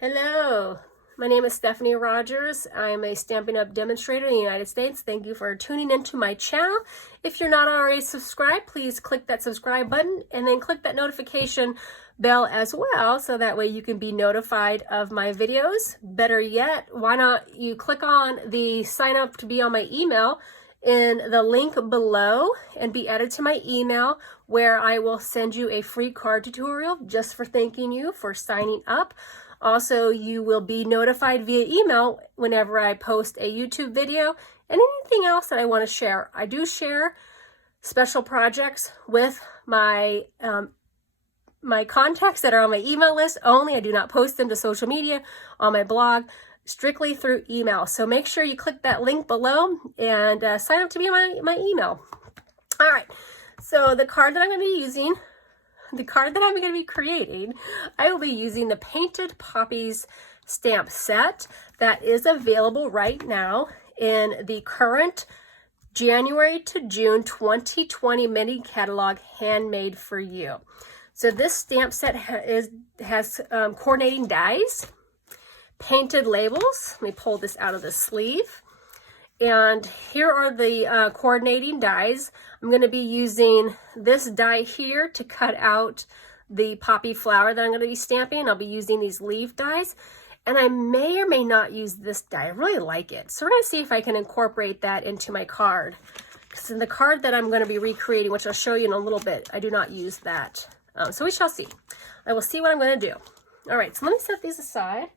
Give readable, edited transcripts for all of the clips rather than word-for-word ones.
Hello, my name is Stephanie Rogers. I'm a Stampin' Up! Demonstrator in the United States. Thank you for tuning into my channel. If you're not already subscribed, please click that subscribe button and then click that notification bell as well, so that way you can be notified of my videos. Better yet, why not you click on the sign up to be on my email in the link below and be added to my email, where I will send you a free card tutorial just for thanking you for signing up. Also, you will be notified via email whenever I post a YouTube video and anything else that I want to share. I do share special projects with my my contacts that are on my email list only. I do not post them to social media, on my blog, strictly through email. So make sure you click that link below and sign up to be on my email. All right, so the card that I'm going to be using, the card that I'm going to be creating, I will be using the Painted Poppies stamp set that is available right now in the current January to June 2020 mini catalog, handmade for you. So this stamp set has coordinating dies, painted labels. Let me pull this out of the sleeve. And here are the coordinating dies. I'm going to be using this die here to cut out the poppy flower that I'm going to be stamping. I'll be using these leaf dies. And I may or may not use this die. I really like it. So we're going to see if I can incorporate that into my card. Because in the card that I'm going to be recreating, which I'll show you in a little bit, I do not use that. So we shall see. I will see what I'm going to do. All right, so let me set these aside.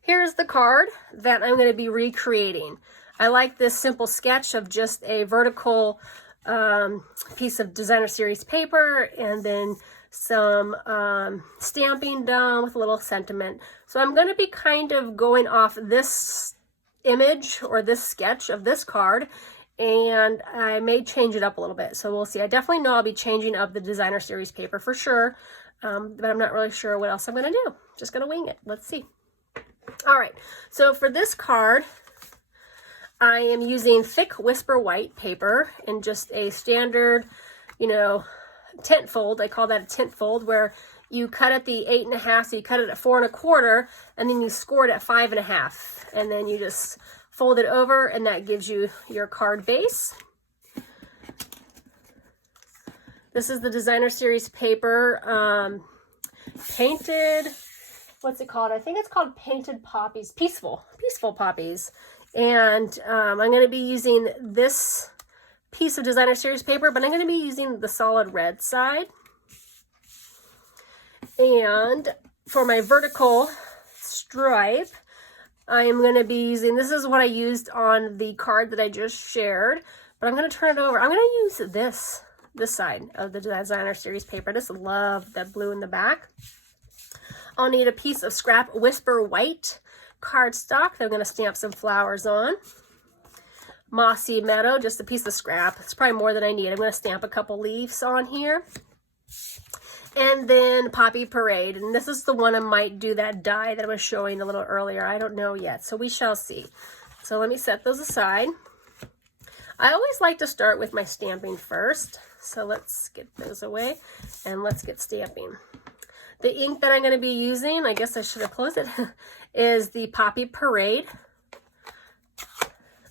Here's the card that I'm going to be recreating. I like this simple sketch of just a vertical piece of designer series paper and then some stamping done with a little sentiment. So I'm going to be kind of going off this image or this sketch of this card, and I may change it up a little bit. So we'll see. I definitely know I'll be changing up the designer series paper for sure, but I'm not really sure what else I'm going to do. Just going to wing it. Let's see. All right, so for this card, I am using thick Whisper White paper and just a standard, tent fold. I call that a tent fold, where you cut at the 8.5, so you cut it at 4 1/4, and then you score it at 5.5, and then you just fold it over, and that gives you your card base. This is the designer series paper, painted. What's it called? I think it's called Painted Poppies, Peaceful Poppies. And I'm going to be using this piece of designer series paper, but I'm going to be using the solid red side. And for my vertical stripe, I am going to be using, this is what I used on the card that I just shared, but I'm going to turn it over. I'm going to use this side of the designer series paper. I just love that blue in the back. I'll need a piece of scrap Whisper White cardstock that I'm going to stamp some flowers on. Mossy Meadow, just a piece of scrap. It's probably more than I need. I'm going to stamp a couple leaves on here. And then Poppy Parade. And this is the one I might do that die that I was showing a little earlier. I don't know yet, so we shall see. So let me set those aside. I always like to start with my stamping first. So let's get those away and let's get stamping. The ink that I'm going to be using, I guess I should have closed it, is the Poppy Parade.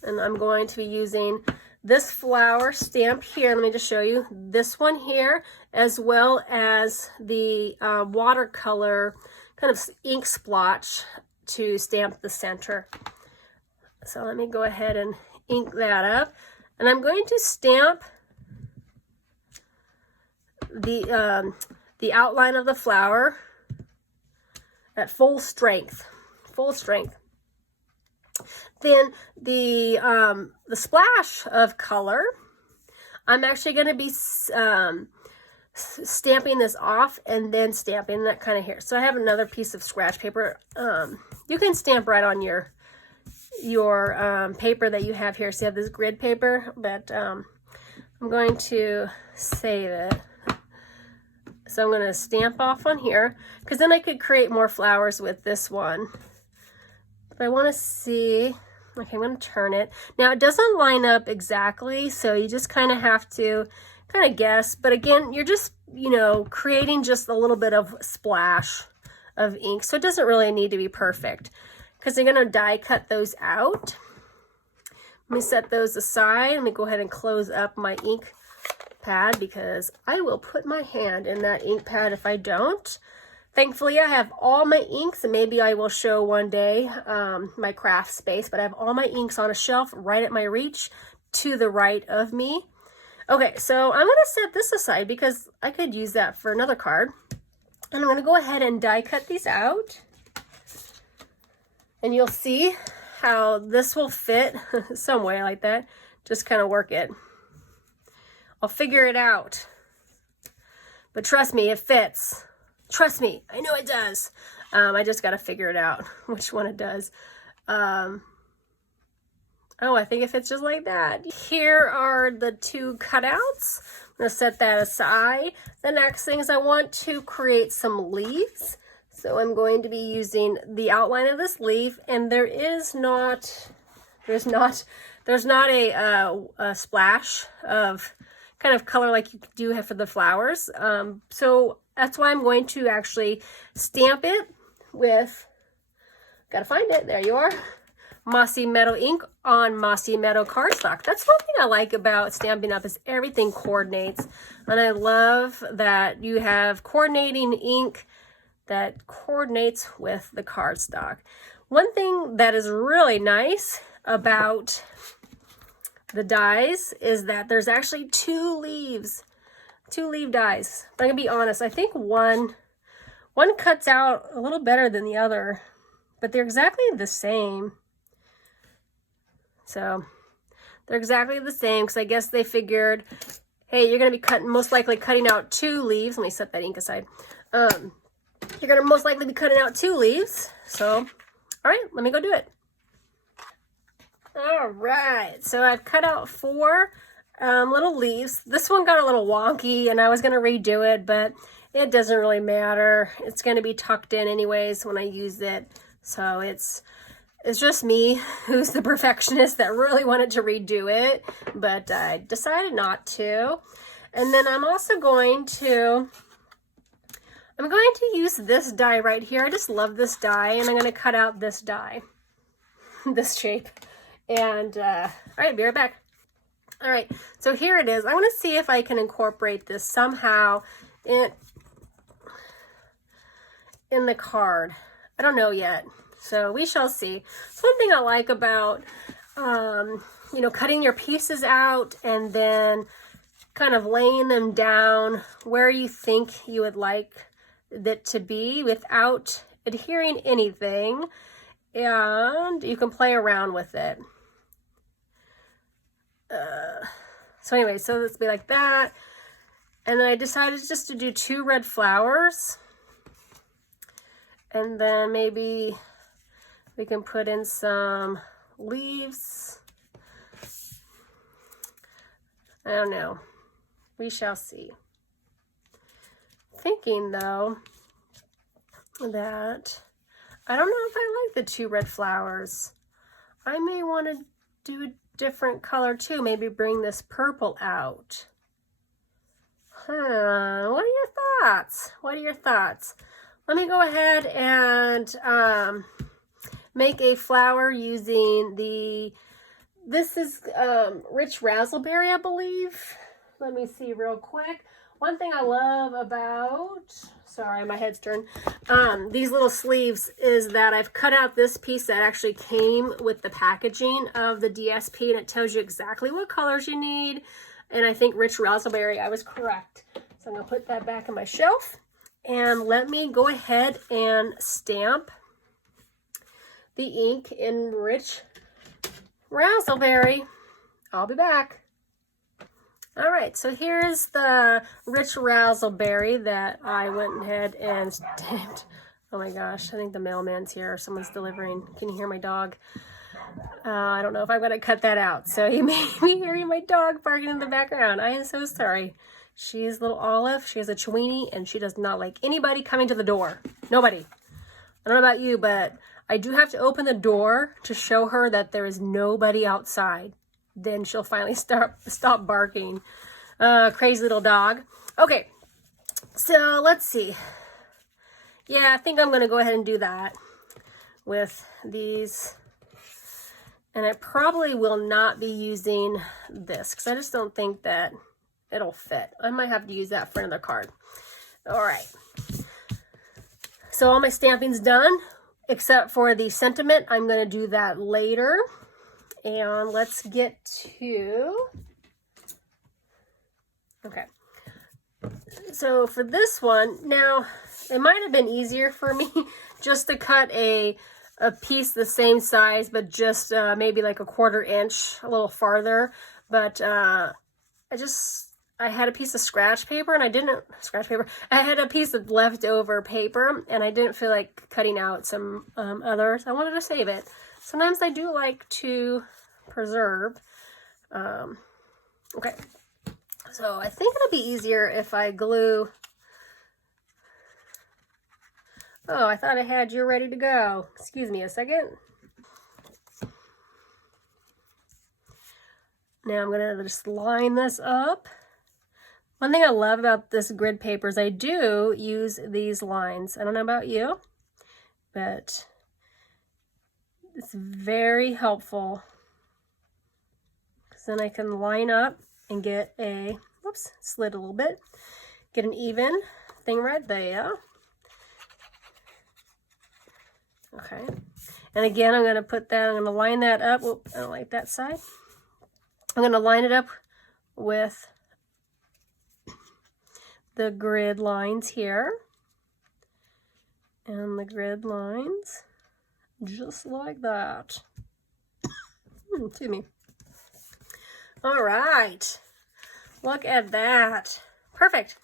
And I'm going to be using this flower stamp here. Let me just show you this one here, as well as the watercolor kind of ink splotch to stamp the center. So let me go ahead and ink that up. And I'm going to stamp the outline of the flower at full strength. Then the splash of color, I'm actually going to be stamping this off and then stamping that kind of here. So I have another piece of scratch paper. You can stamp right on your paper that you have here. So you have this grid paper, but I'm going to save it. So I'm going to stamp off on here, because then I could create more flowers with this one. But I want to see, okay, I'm going to turn it. Now it doesn't line up exactly, so you just kind of have to kind of guess. But again, you're just you know, creating just a little bit of splash of ink. So it doesn't really need to be perfect because I'm going to die cut those out. Let me set those aside. Let me go ahead and close up my ink pad because I will put my hand in that ink pad if I don't. Thankfully, I have all my inks, and maybe I will show one day my craft space, but I have all my inks on a shelf right at my reach to the right of me. Okay, so I'm going to set this aside because I could use that for another card. And I'm going to go ahead and die cut these out. And you'll see how this will fit some way like that. Just kind of work it. I'll figure it out. But trust me, it fits. Trust me, I know it does. I just got to figure it out, which one it does. Oh, I think it fits just like that. Here are the two cutouts. I'm going to set that aside. The next thing is I want to create some leaves. So I'm going to be using the outline of this leaf, and there's not a splash of kind of color like you do have for the flowers. So that's why I'm going to actually stamp it with, gotta find it, there you are, Mossy Meadow ink on Mossy Meadow cardstock. That's one thing I like about Stampin' Up! Is everything coordinates. And I love that you have coordinating ink that coordinates with the cardstock. One thing that is really nice about the dies is that there's actually two leaf dies. But I'm gonna be honest, I think one cuts out a little better than the other, but they're exactly the same. So they're exactly the same because I guess they figured, hey, you're going to be most likely cutting out two leaves. Let me set that ink aside. You're going to most likely be cutting out two leaves. So, all right, let me go do it. All right, so I've cut out 4 little leaves. This one got a little wonky and I was going to redo it, but it doesn't really matter. It's going to be tucked in anyways when I use it. So it's just me who's the perfectionist that really wanted to redo it, but I decided not to. And then I'm also going to use this die right here. I just love this die, and I'm going to cut out this die, this shape. And all right, be right back. All right, so here it is. I want to see if I can incorporate this somehow in the card. I don't know yet. So we shall see. So one thing I like about, you know, cutting your pieces out and then kind of laying them down where you think you would like it to be without adhering anything, and you can play around with it. So anyway, so let's be like that. And then I decided just to do 2 red flowers. And then maybe we can put in some leaves. I don't know. We shall see. Thinking though that I don't know if I like the 2 red flowers. I may want to do a different color too. Maybe bring this purple out. What are your thoughts? What are your thoughts? Let me go ahead and make a flower using this is Rich Raspberry, I believe. Let me see real quick. One thing I love about, sorry, my head's turned, these little sleeves is that I've cut out this piece that actually came with the packaging of the DSP, and it tells you exactly what colors you need. And I think Rich Raspberry, I was correct. So I'm gonna put that back on my shelf. And let me go ahead and stamp the ink in Rich Raspberry. I'll be back. All right, so here's the Rich Raspberry that I went ahead and stamped. Oh my gosh, I think the mailman's here. Someone's delivering. Can you hear my dog? I don't know if I'm going to cut that out. So you may be hearing my dog barking in the background. I am so sorry. She is little Olive. She is a Chiweenie, and she does not like anybody coming to the door. Nobody. I don't know about you, but I do have to open the door to show her that there is nobody outside. Then she'll finally stop barking. Crazy little dog. Okay, So let's see. Yeah, I think I'm going to go ahead and do that with these. And I probably will not be using this because I just don't think that it'll fit. I might have to use that for another card. All right. So all my stamping's done, except for the sentiment. I'm going to do that later. And let's get to... Okay. So for this one, now it might have been easier for me just to cut a piece the same size, but just maybe like a 1/4 inch a little farther. But I had a piece of scratch paper and I had a piece of leftover paper and I didn't feel like cutting out some others. I wanted to save it. Sometimes I do like to preserve. Okay. So I think it'll be easier if I glue. Oh, I thought I had you ready to go. Excuse me a second. Now I'm going to just line this up. One thing I love about this grid paper is I do use these lines. I don't know about you, but it's very helpful. Because then I can line up and get a, whoops, slid a little bit, get an even thing right there. Okay, and again, I'm going to put that, I'm going to line that up. Whoop, I don't like that side. I'm going to line it up with the grid lines here. And the grid lines, just like that. Excuse me. All right, look at that. Perfect.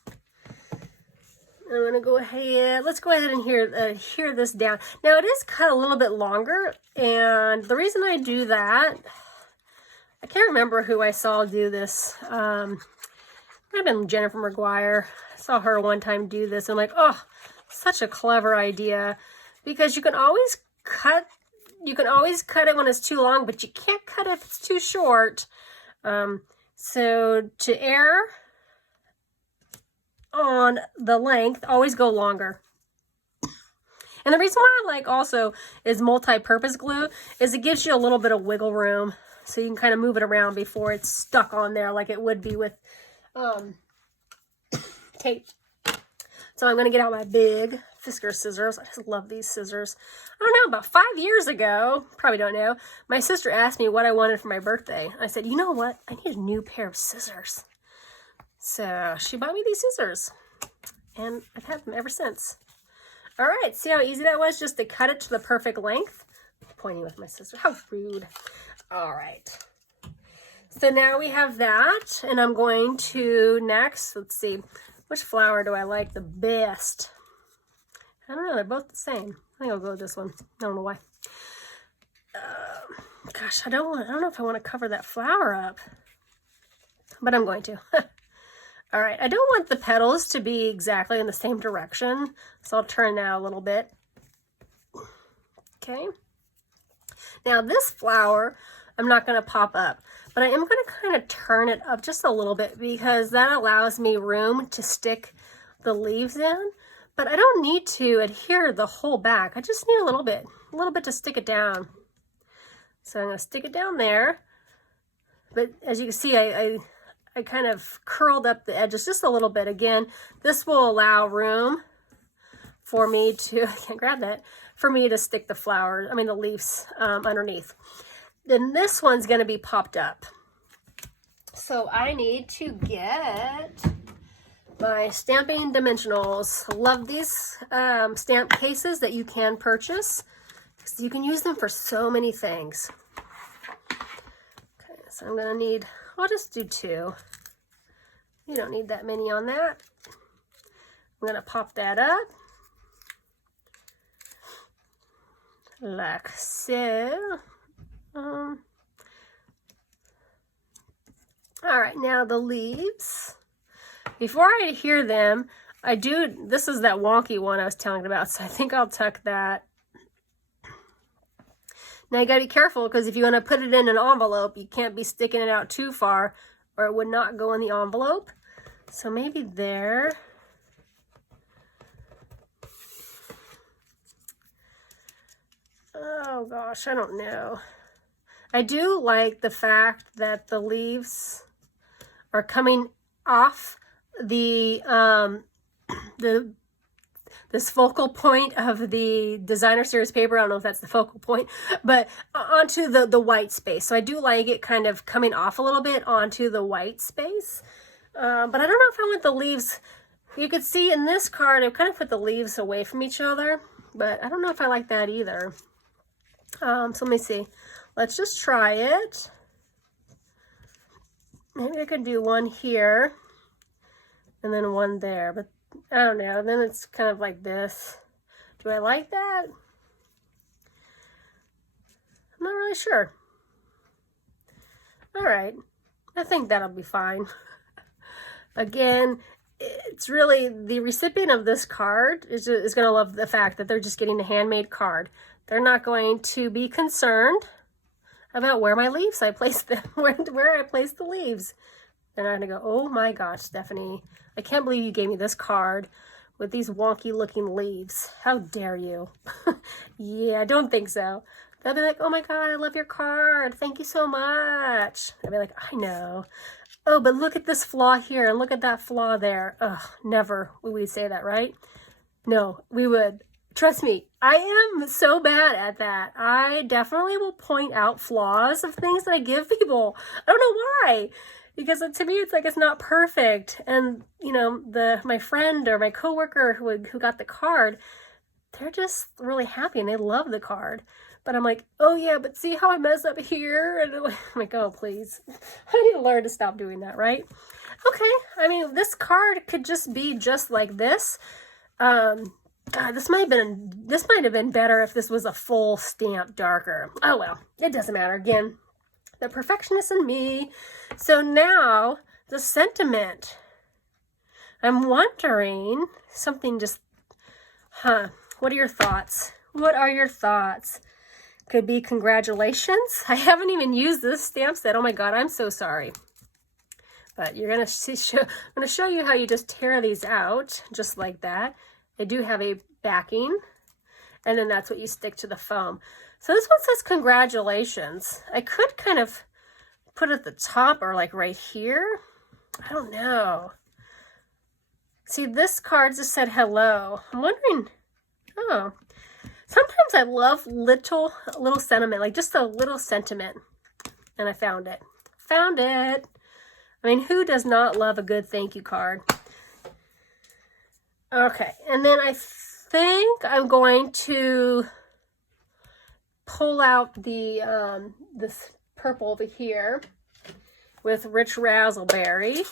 I'm going to go ahead, let's go ahead and hear this down. Now it is cut a little bit longer, and the reason I do that, I can't remember who I saw do this. Might have been Jennifer McGuire. I saw her one time do this. I'm like, oh, such a clever idea, because you can always cut it when it's too long, but you can't cut it if it's too short. So to err on the length, always go longer. And the reason why I like also is multi-purpose glue is it gives you a little bit of wiggle room, so you can kind of move it around before it's stuck on there like it would be with tape. So I'm going to get out my big Fisker scissors. I just love these scissors. I don't know, about 5 years ago, probably don't know, my sister asked me what I wanted for my birthday. I said, you know what? I need a new pair of scissors. So she bought me these scissors, and I've had them ever since. All right, see how easy that was just to cut it to the perfect length? I'm pointing with my sister, how rude. All right, so now we have that, and I'm going to next, let's see, which flower do I like the best? I don't know, they're both the same. I think I'll go with this one. I don't know why. Gosh, I don't know if I want to cover that flower up, but I'm going to. All right, I don't want the petals to be exactly in the same direction, so I'll turn that a little bit. Okay. Now this flower, I'm not going to pop up, but I am going to kind of turn it up just a little bit because that allows me room to stick the leaves in, but I don't need to adhere the whole back. I just need a little bit to stick it down. So I'm going to stick it down there, but as you can see, I kind of curled up the edges just a little bit. Again, this will allow room for me to, I can't grab that, for me to stick the flowers, the leaves underneath. Then this one's going to be popped up. So I need to get my stamping dimensionals. Love these stamp cases that you can purchase, because you can use them for so many things. Okay, so I'm going to need, I'll just do 2. You don't need that many on that. I'm going to pop that up. Like so. All right, now the leaves. Before I adhere them, this is that wonky one I was telling you about, so I think I'll tuck that. Now you gotta be careful, because if you want to put it in an envelope, you can't be sticking it out too far or it would not go in the envelope. So maybe there. Oh gosh, I don't know. I do like the fact that the leaves are coming off the this focal point of the designer series paper. I don't know if that's the focal point, but onto the white space. So I do like it kind of coming off a little bit onto the white space. But I don't know if I want the leaves. You could see in this card, I've kind of put the leaves away from each other, but I don't know if I like that either. So let me see. Let's just try it. Maybe I could do one here and then one there, but I don't know. Then it's kind of like this. Do I like that? I'm not really sure. All right. I think that'll be fine. Again, it's really the recipient of this card is going to love the fact that they're just getting a handmade card. They're not going to be concerned about where my leaves I place them, where I place the leaves. They're not going to go, oh my gosh, Stephanie, I can't believe you gave me this card with these wonky looking leaves. How dare you? Yeah, I don't think so. They'll be like, oh my God, I love your card. Thank you so much. I'll be like, I know. Oh, but look at this flaw here and look at that flaw there. Ugh, never would we say that, right? No, we would. Trust me, I am so bad at that. I definitely will point out flaws of things that I give people. I don't know why. Because to me, it's like it's not perfect. And, you know, my friend or my coworker who got the card, they're just really happy and they love the card. But I'm like, oh yeah, but see how I mess up here? And I'm like, oh, please. I need to learn to stop doing that, right? Okay, I mean, this card could just be just like this. God, this might have been better if this was a full stamp darker. Oh well, it doesn't matter. Again, the perfectionist in me. So now the sentiment. I'm wondering something just, what are your thoughts? What are your thoughts? Could be congratulations. I haven't even used this stamp set. Oh my God, I'm so sorry. But you're going to see, I'm going to show you how you just tear these out just like that. They do have a backing, and then that's what you stick to the foam. So this one says congratulations. I could kind of put it at the top or like right here. I don't know. See, this card just said hello. I'm wondering, oh, sometimes I love little sentiment, like just a little sentiment. And I found it. Found it. I mean, who does not love a good thank you card? Okay, and then I think I'm going to pull out the this purple over here with Rich Razzleberry,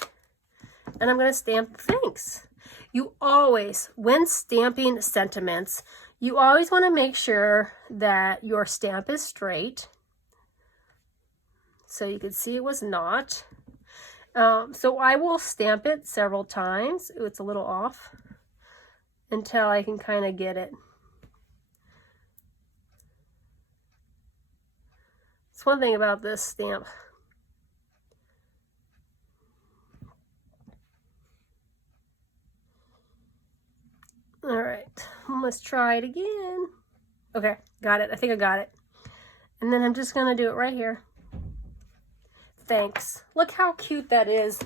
and I'm going to stamp thanks. You always, when stamping sentiments, you always want to make sure that your stamp is straight. So you can see it was not. So I will stamp it several times. Ooh, it's a little off. Until I can kind of get it. It's one thing about this stamp. All right, let's try it again. Okay, got it. I think I got it. And then I'm just going to do it right here. Thanks. Look how cute that is.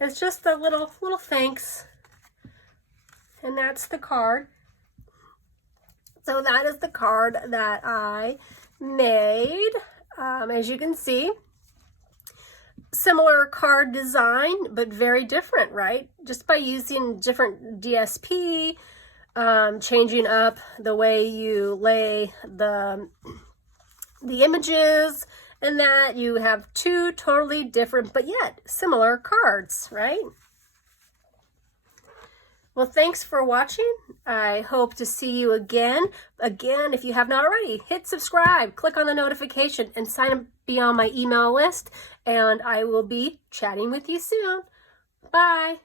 It's just a little thanks. And that's the card. So that is the card that I made. As you can see, similar card design, but very different, right? Just by using different DSP, changing up the way you lay the images, and that you have two totally different, but yet similar cards, right? Well, thanks for watching. I hope to see you again. Again, if you have not already, hit subscribe, click on the notification, and sign up, be on my email list, and I will be chatting with you soon. Bye.